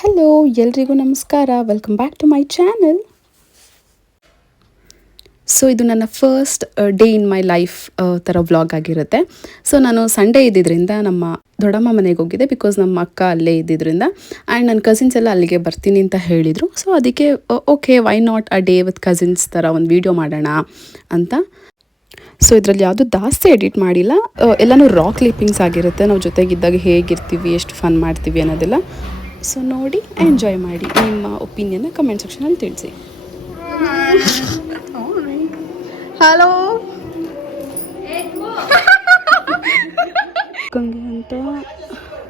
Hello ಎಲ್ರಿಗೂ ನಮಸ್ಕಾರ, welcome back to my channel. So ಇದು ನನ್ನ first day in my life ಥರ ವ್ಲಾಗ್ ಆಗಿರುತ್ತೆ. ಸೊ ನಾನು ಸಂಡೇ ಇದ್ದಿದ್ದರಿಂದ ನಮ್ಮ ದೊಡ್ಡಮ್ಮ ಮನೆಗೆ ಹೋಗಿದ್ದೆ, ಬಿಕಾಸ್ ನಮ್ಮ ಅಕ್ಕ ಅಲ್ಲೇ ಇದ್ದಿದ್ದರಿಂದ ಆ್ಯಂಡ್ ನನ್ನ ಕಸಿನ್ಸ್ ಎಲ್ಲ ಅಲ್ಲಿಗೆ ಬರ್ತೀನಿ ಅಂತ ಹೇಳಿದರು. ಸೊ ಅದಕ್ಕೆ okay, why not a day with cousins ಥರ ಒಂದು ವೀಡಿಯೋ ಮಾಡೋಣ ಅಂತ. ಸೊ ಇದರಲ್ಲಿ ಯಾವುದು ಜಾಸ್ತಿ ಎಡಿಟ್ ಮಾಡಿಲ್ಲ, ಎಲ್ಲನೂ ರಾ ಕ್ಲಿಪ್ಪಿಂಗ್ಸ್ ಆಗಿರುತ್ತೆ. ನಾವು ಜೊತೆಗಿದ್ದಾಗ ಹೇಗಿರ್ತೀವಿ, ಎಷ್ಟು ಫನ್ ಮಾಡ್ತೀವಿ ಅನ್ನೋದೆಲ್ಲ. ಸೊ ನೋಡಿ, ಎಂಜಾಯ್ ಮಾಡಿ. ನಿಮ್ಮ ಒಪಿನಿಯನ್ನ ಕಮೆಂಟ್ ಸೆಕ್ಷನಲ್ಲಿ ತಿಳಿಸಿ. ಹಲೋ ಗಂಗೆ ಅಂತ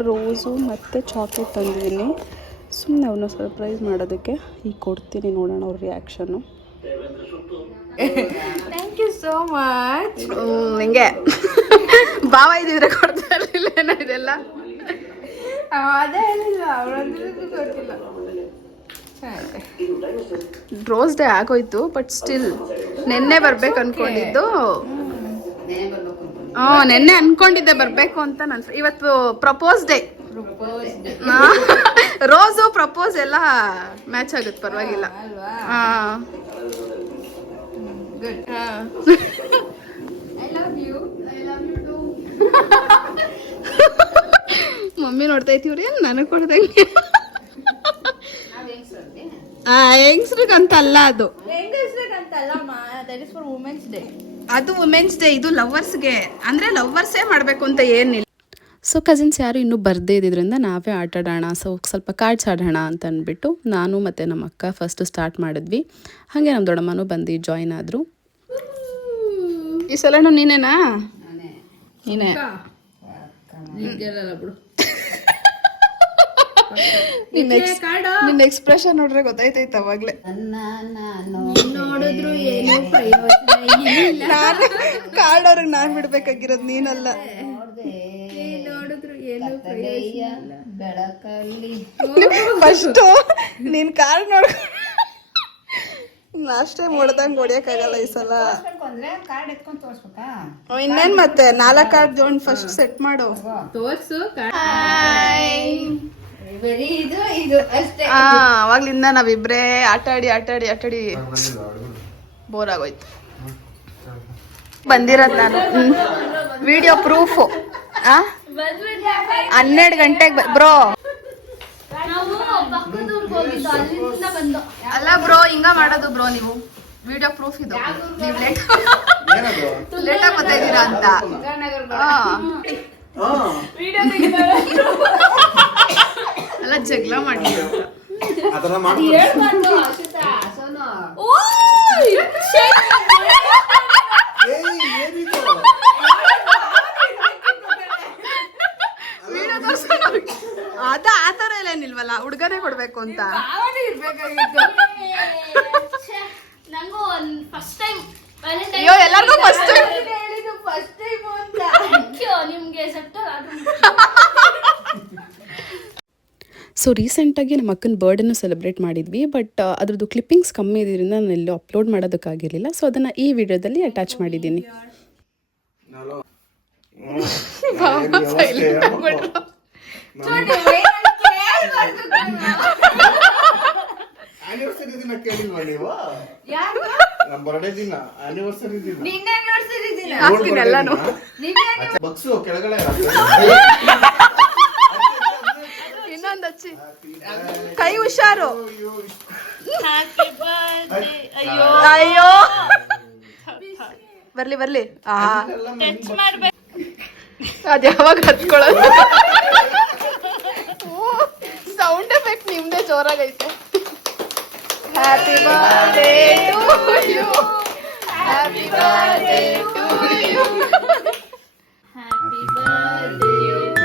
ರೋಸು ಮತ್ತು ಚಾಕ್ಲೇಟ್ ತಂದಿದ್ದೀನಿ. ಸುಮ್ಮನೆ ಅವ್ರನ್ನ ಸರ್ಪ್ರೈಸ್ ಮಾಡೋದಕ್ಕೆ ಈಗ ಕೊಡ್ತೀನಿ, ನೋಡೋಣ ಅವ್ರ ರಿಯಾಕ್ಷನ್ನು. Thank you so much. ಹಿಂಗೆ ಭಾವ ಇದ್ದಿದ್ರೆ ಕೊಡ್ತಾ ಇರಲಿಲ್ಲ ಏನೋ ಇದೆಲ್ಲ. ಅದೇ ಹೇಳಿಲ್ಲ, ಅವರಂದ್ರೂ ಗೊತ್ತಿಲ್ಲ. ರೋಸ್ ಡೇ ಆಗೋಯ್ತು, ಬಟ್ ಸ್ಟಿಲ್ ನೆನ್ನೆ ಬರ್ಬೇಕು ಅನ್ಕೊಂಡಿದ್ದು. ನೆನ್ನೆ ಅನ್ಕೊಂಡಿದ್ದೆ ಬರಬೇಕು ಅಂತ. ನಾನು ಇವತ್ತು ಪ್ರಪೋಸ್ ಡೇ. ರೋಸು ಪ್ರಪೋಸ್ ಎಲ್ಲ ಮ್ಯಾಚ್ ಆಗುತ್ತೆ, ಪರವಾಗಿಲ್ಲ. Good. I love you. I love you too. Mummy ನೋಡ್ತಾ ಇದ್ದೀವ್ರಿ, ನನಗೆ ಕೊಡ್ದಂಗೆ. ಹೆಂಗ್ಸ್ರಿಗಂತ ಅಲ್ಲ ಅದು, ಅದು ವುಮೆನ್ಸ್ ಡೇ, ಇದು ಲವರ್ಸ್ಗೆ. ಅಂದರೆ ಲವರ್ಸೇ ಮಾಡಬೇಕು ಅಂತ ಏನಿಲ್ಲ. ಸೊ ಕಸಿನ್ಸ್ ಯಾರು ಇನ್ನೂ ಬರ್ದೇ ಇದ್ದಿದ್ದರಿಂದ ನಾವೇ ಆಟ ಆಡೋಣ, ಸ್ವಲ್ಪ ಕಾರ್ಡ್ಸ್ ಆಡೋಣ ಅಂತ ಅಂದ್ಬಿಟ್ಟು ನಾನು ಮತ್ತು ನಮ್ಮ ಅಕ್ಕ ಫಸ್ಟ್ ಸ್ಟಾರ್ಟ್ ಮಾಡಿದ್ವಿ. ಹಾಗೆ ನಮ್ಮ ದೊಡ್ಡಮ್ಮನೂ ಬಂದು ಜಾಯಿನ್ ಆದರು. ಈ ಸಲನೂ ನೀನೇನಾ? ನೀನೇ. ನಿನ್ನ ಎಕ್ಸ್ಪ್ರೆಷನ್ ನೋಡ್ರೆ ಗೊತ್ತಾಯ್ತೈತೆ ಅವಾಗ್ಲೇ. ನೋಡಿದ್ರು ಏನೂ ಪ್ರಯೋಜನ ಇಲ್ಲ. ಕಾರ್ಡ್ ಅವ್ರಿಗೆ ನಾನ್ ಬಿಡ್ಬೇಕಾಗಿರೋದು, ನೀನಲ್ಲ. ನೋಡಿದ್ರು ಏನೂ ಪ್ರಯೋಜನ ಬೆಳಕಲ್ಲಿ. ಫಸ್ಟು ನೀನ್ ಕಾರ್ಡ್ ನೋಡ್, ಲಾಸ್ಟ್ ಟೈಮ್ ಹೊಡೆದಂಗೆ ಹೊಡಿಯಕ್ಕಾಗಲ್ಲ ಈ ಸಲ. ಇನ್ನೇನ್ ಮತ್ತೆ 4 ಕಾರ್ಡ್ ಜೋನ್ ಫಸ್ಟ್ ಸೆಟ್ ಮಾಡು, ತೋರ್ಸು. ಅವಾಗ್ಲಿಂದ ನಾವಿಬ್ರೇ ಆಟಾಡಿ ಬೋರ್ ಆಗೋಯ್ತು. ಬಂದಿರೋದು ನಾನು ವಿಡಿಯೋ ಪ್ರೂಫು. 12 ಗಂಟೆಗೆ ಬ್ರೋ. ಅಲ್ಲ ಬ್ರೋ, ಹಿಂಗ ಮಾಡೋದು ಬ್ರೋ ನೀವು. ವಿಡಿಯೋ ಪ್ರೂಫ್ ಇದು. ನೀವು ಲೇಟಾಗಿ ಗೊತ್ತಾಯಿದ್ದೀರಾ ಅಂತ. ಅಲ್ಲ, ಜಗಳ ಮಾಡಿ ಅದ ಆ ಥರ ಎಲ್ಲ ಏನಿಲ್ವಲ್ಲ, ಹುಡುಗನೇ ಕೊಡ್ಬೇಕು ಅಂತ. ಅಯ್ಯೋ, ಎಲ್ಲರಿಗೂ ಫಸ್ಟ್ ಟೈಮ್. ಸೊ ರೀಸೆಂಟಾಗಿ ನಮ್ಮ ಅಕ್ಕನ ಬರ್ಡೇನು ಸೆಲೆಬ್ರೇಟ್ ಮಾಡಿದ್ವಿ, ಬಟ್ ಅದ್ರದ್ದು ಕ್ಲಿಪ್ಪಿಂಗ್ಸ್ ಕಮ್ಮಿ ಇದ್ರಿಂದ ನಾನು ಎಲ್ಲೂ ಅಪ್ಲೋಡ್ ಮಾಡೋದಕ್ಕಾಗಿರಲಿಲ್ಲ. ಸೊ ಅದನ್ನು ಈ ವಿಡಿಯೋದಲ್ಲಿ ಅಟ್ಯಾಚ್ ಮಾಡಿದ್ದೀನಿ. ಇನ್ನೊಂದು ಹಚ್ಚಿ, ಕೈ ಹುಷಾರು. ಅಯ್ಯೋ ಬರ್ಲಿ. ಅದ್ ಯಾವಾಗ ಹಚ್ಕೊಳ್ಳೋದು? ಸೌಂಡ್ ಎಫೆಕ್ಟ್ ನಿಮ್ದೇ ಜೋರಾಗೈತೆ. Happy birthday to you, happy birthday to you, happy birthday to you,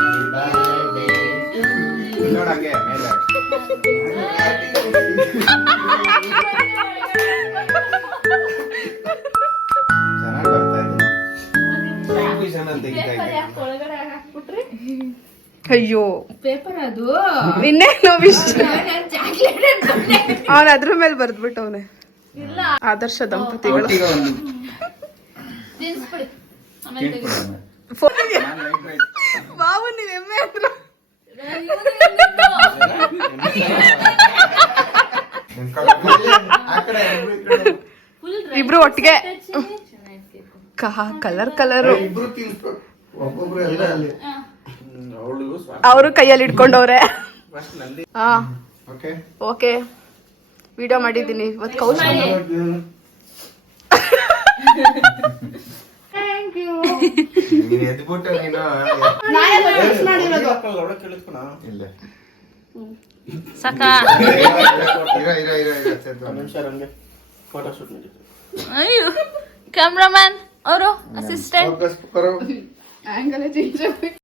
happy birthday to you. ನೋಡಂಗೆ ಮೇಲೆ ಅಯ್ಯೋ ಪೇಪರ್ ಅದು ಇನ್ನೇನು ಅವನ ಅದ್ರ ಮೇಲೆ ಬರ್ದ್ಬಿಟ್ಟವನೆ. ಆದರ್ಶ ದಂಪತಿಗಳು. ಬಾಬು, ನೀವ್ ಎಮ್ಮೆ ಅಂದ್ರು. ಇಬ್ರು ಒಟ್ಟಿಗೆ ಕಲರ್ ಕಲರು ಇಬ್ರು ತಿನ್ಸ್ಬೇಕು ಒಬ್ಬೊಬ್ರು ಎಲ್ಲ ಅಲ್ಲಿ ಅವರು ಕೈಯಲ್ಲಿ ಇಟ್ಕೊಂಡವ್ರೆ. ಹಾ ಓಕೆ ಓಕೆ ವಿಡಿಯೋ ಮಾಡಿದ್ದೀನಿ ಇವತ್ತು ಕೌಶಲ್ ನೀನ್ ಎದ್ಬಿಟ್ಟು ನೀನು ಇಲ್ಲ ಸಾಕ ಅಯ್ಯೋ ಕ್ಯಾಮ್ರಾಮನ್ ಅವರು ಅಸಿಸ್ಟೆಂಟ್ ವಾಪಸ್ ಕರೋ ಆಂಗಲ್ ಚೇಂಜ್ ಆಗ್ಬೇಕು.